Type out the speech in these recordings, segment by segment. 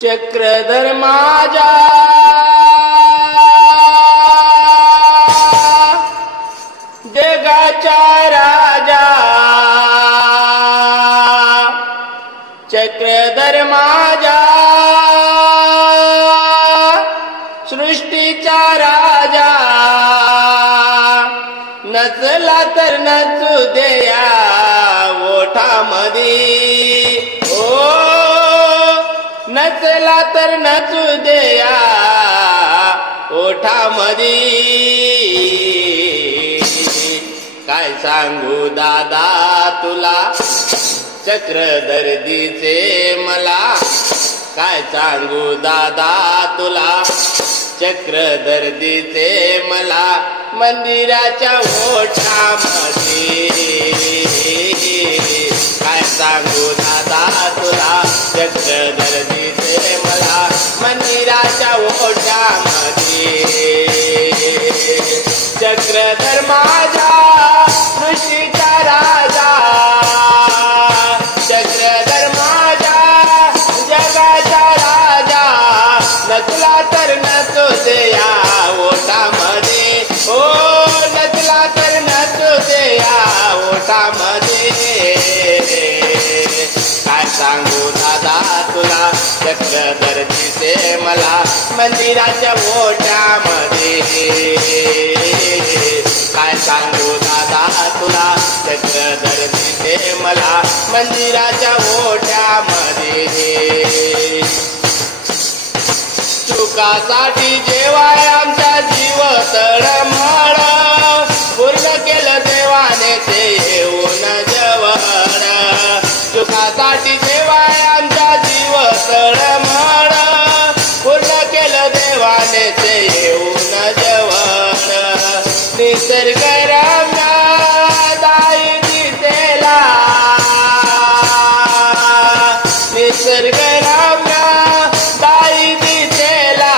चक्रधर माझा जगाचा राजा, चक्रधर माझा सृष्टीचा राजा, नचला तर नचू देया ओठामधी, ओ नचला तर नचू देया ओठामधी। काय सांगू दादा तुला चक्रधरदीचे मला, काय सांगू दादा तुला चक्रधरदीचे मला, मंदिराच्या ओठामध्ये। काय सांगू दादा तुला चक्रधरदीचे मला, मंदिराच्या ओठामध्ये। चक्रधर माझा सृष्टीचा राजा, चक्रधर माझा जगाचा राजा, नचला तर नचू देया ओठामध्ये, ओ नचला तर नचू देया ओठामध्ये। काय सांगू दादा तुला चक्रधरदीचे मला, मंदिराच्या ओठामध्ये। काय सांगू दादा तुला चक्रधरदीचे मला, मंदिराच्या ओठामध्ये। चुकासाठी जेवाय आमचा जीव तळमळ, पूर्ण केलं देवाने ते येऊन जवळ। चुकासाठी जेवाय आमचा जीव तळमळ, पूर्ण केलं देवाने ते येऊन जवळ। निसर्ग रम्य दाई दिसेला, निसर्ग रम्य दाई दिसेला,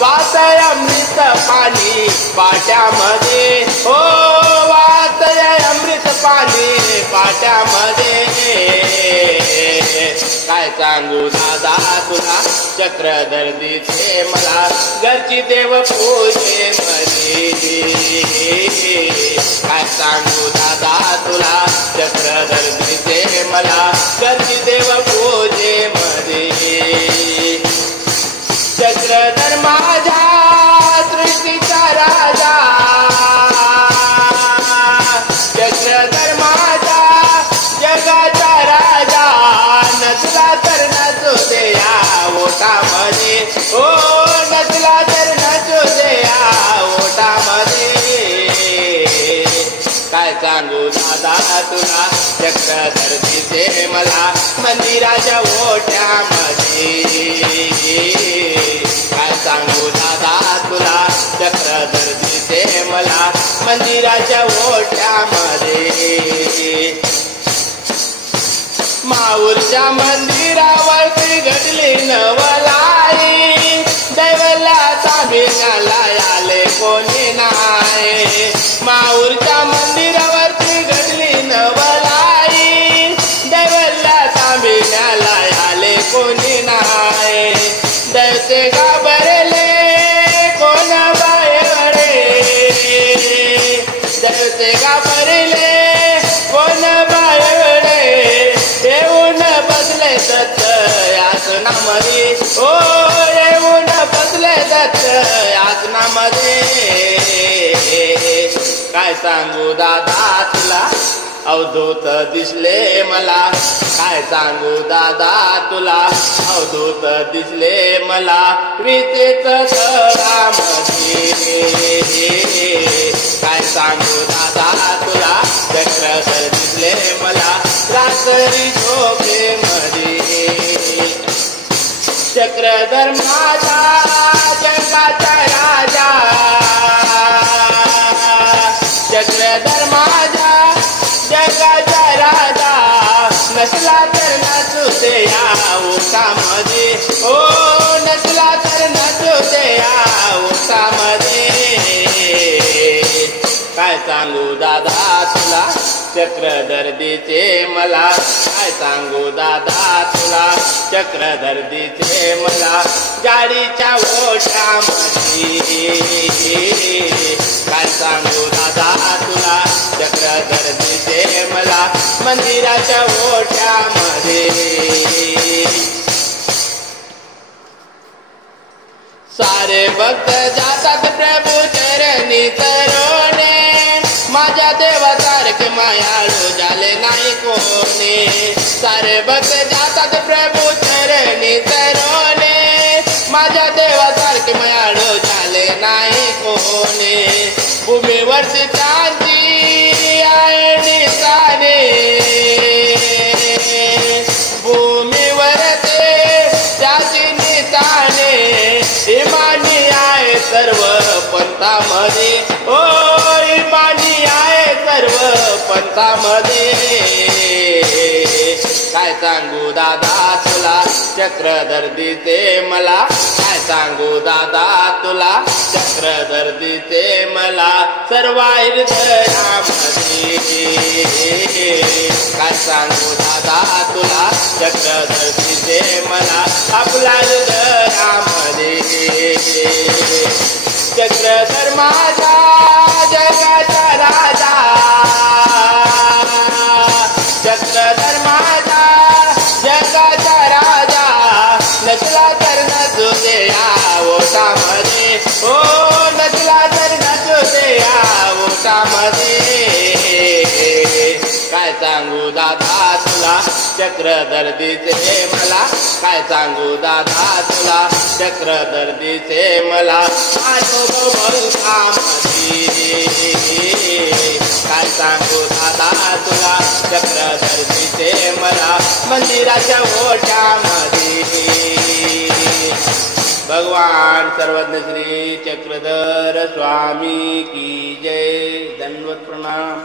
वाहतंय अमृत पाणी पाट्यामध्ये, हो वाहतंय अमृत पाणी पाट्यामध्ये। काय सांगू दादा तुला चक्रधरदीचे मला, घरची देव पूजे मध्ये। काय सांगू दादा तुला चक्रधरदीचे मला, घरची देव पूजे मध्ये। चक्रधर माझा सृष्टीचा राजा, चक्रधर माझा जगाचा राजा, नचला तर नचू देया ओठामध्ये, ओ नचला तर नचू देया ओठामध्ये। काय सांगू दादा तुला चक्रधरदीचे मला, मंदिराच्या ओठामध्ये। काय सांगू दादा तुला चक्रधरदीचे मला, मंदिराच्या ओठामध्ये। माऊरच्या मंदिरावरती घडली नवलाई, दैवला तामिळनाला आले कोणी नाही। माऊरच्या मंदिरावरती घडली नवलाई, दैवला तामिळनाला आले कोणी नाही। दैवते घाबरले कोण बायवडे, दैवते घाबरले कोण बायवडे, येऊन बसले दत्त यातनामध्ये, ओ येऊन बसले दत्त यातनामध्ये। काय सांगू दादा तुला अवधूत दिसले मला, काय सांगू दादा तुला अवधूत दिसले मला, विचेत तळामध्ये। काय सांगू दादा तुला चक्रधर दिसले मला, रात्री झोपेमध्ये। चक्रधर माझा जगाचा राजा, चक्रधर माझा जगाचा राजा, नचला तर नचू देया ओठामध्ये, ओ नचला तर नचू देया ओठामध्ये। काय सांगू दादा तुला चक्रधर्दीचे मला काय सांगू दादा तुला, चक्रधर्दीचे मला जाडीच्या ओठामध्ये काय सांगू दादा तुला, चक्रधर्दीचे मला मंदिराच्या ओठामध्ये. सारे भक्त जातात प्रभू चरणी तरोणे, माझ्या देवासारखे मायाळू झाले नाही कोणी. सारे भक्त जातात प्रभू चरणी तरोणे, माझ्या देवासारखे मायाळू झाले नाही कोणी. भूमीवरची चांदी आहे निशाणे, भूमीवर ते त्याची निशाणे, इमानी आहे सर्व पंथामध्ये, ओ इमानी आहे सर्व पंथामध्ये. काय सांगू दादा तुला, चक्रधर्दीचे मला काय सांगू दादा तुला, चक्रधर्दीचे मला सर्व हृदयामध्ये. काय सांगू दादा तुला, चक्रधर्दीचे मला आपला हृदयामध्ये. चक्रधर माझा जगाचा राजा, चक्रधर माझा जगाचा राजा, नसला तर नसू दे या ओठामध्ये, ओ नसला तर नसू दे या ओठामध्ये. काय सांगू दादा तुला, चक्रधर्दीचे मला काय सांगू दादा तुला, चक्रधर्दीचे मला अनुभव पंथामध्ये. काय सांगू दादा तुला, चक्रधर्दीचे मला मंदिराच्या ओठामध्ये. भगवान सर्वज्ञ श्री चक्रधर स्वामी की जय. दंडवत प्रणाम.